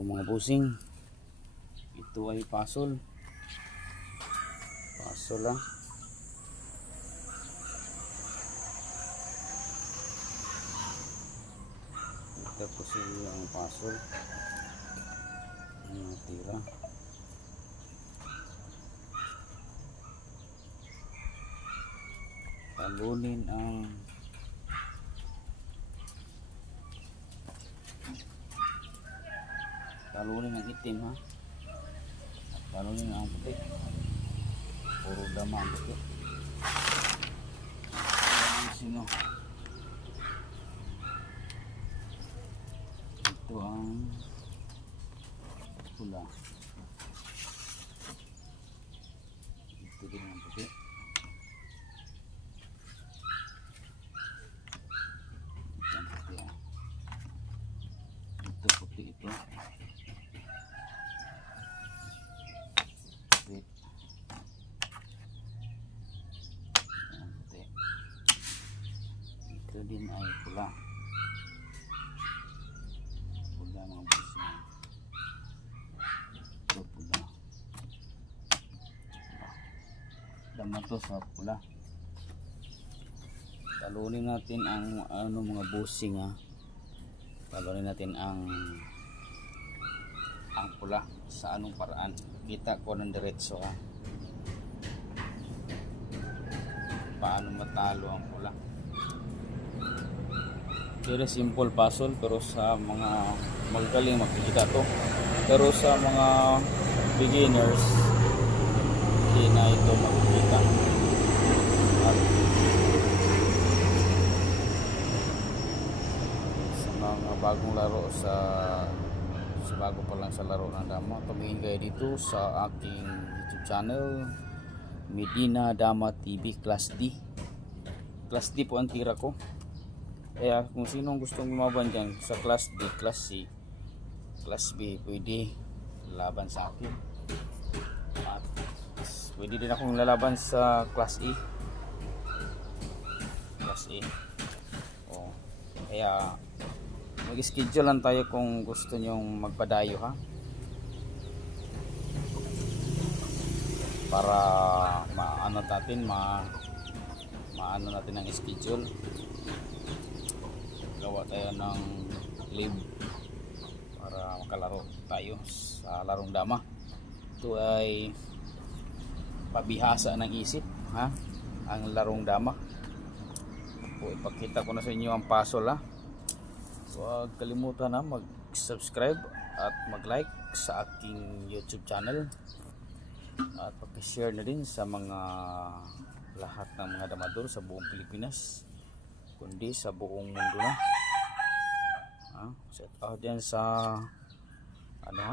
So mga busing, ito ay pasol. Pasol lang. Ito po siya ang pasol. Ang tira. Talunin ang itim ha. At talunin ang puti. Puro dama ang puti. Sino? Ito ang pula. Ito din ang puti. Ito ang puti ha. Ito puti ito. Ito din ay pula. Pula mga busing. Ito pula. Dama to sa pula. Talunin natin ang mga busing ha. Talunin natin ang pula sa anong paraan. Kita ko ng diretso ha. Paano matalo ang pula. Very simple puzzle pero sa mga magaling makikita to. Pero sa mga beginners hindi na ito makikita. At sa mga bagong laro sa bago pa lang sa laro ng dama, tumingin kayo dito sa aking YouTube channel, Medina Dama TV Class D. Class D po ang tira ko. Kaya kung sino gustong lumaban dyan sa Class D, Class C, Class B, pwede laban sa akin. At pwede din akong lalaban sa Class E. Class E. O, kaya mag-schedule lang tayo kung gusto nyong magpadayo ha. Para maano natin ang schedule. Gawa tayo ng live para makalaro tayo sa larong dama. Ito ay pabihasa ng isip ha, ang larong dama. So, ipakita ko na sa inyo ang puzzle ha. Huwag kalimutan na mag-subscribe at mag-like sa aking YouTube channel at pag-share na din sa mga lahat ng mga damador sa buong Pilipinas kundi sa buong mundo na. Shout out dyan sa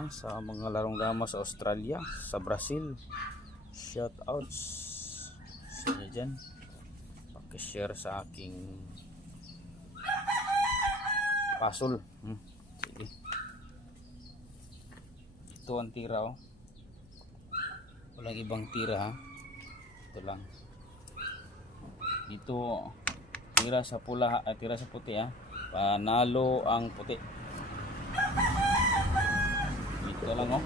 sa mga larong dama sa Australia, sa Brazil. Shout out sa inyo dyan. Pag-share sa aking puzzle. Sige. Ito ang tira oh. Walang ibang tira ha. Ito lang. Dito tira sa pula, tira sa puti ha. Panalo ang puti. Dito lang oh.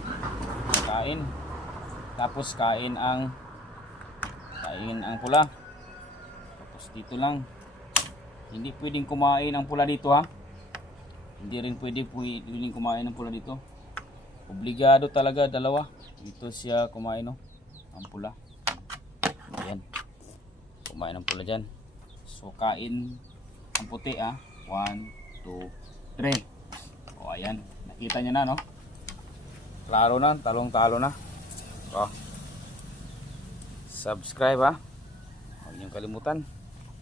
Kain. Tapos kain ang pula. Tapos dito lang. Hindi pwedeng kumain ang pula dito ha. Hindi rin pwedeng kumain ng pula dito. Obligado talaga dalawa. Dito siya kumain no, ang pula. Ayan. Kumain ng pula dyan. So kain ang puti ah. 1, 2, 3. O ayan. Nakita niyo na no. Klaro na. Talong-talo na. O. Subscribe ha. Huwag niyong kalimutan.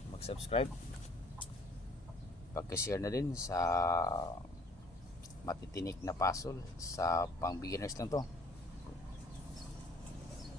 Mag-subscribe. Pag-share na din sa matitinik na puzzle sa pang beginners lang to.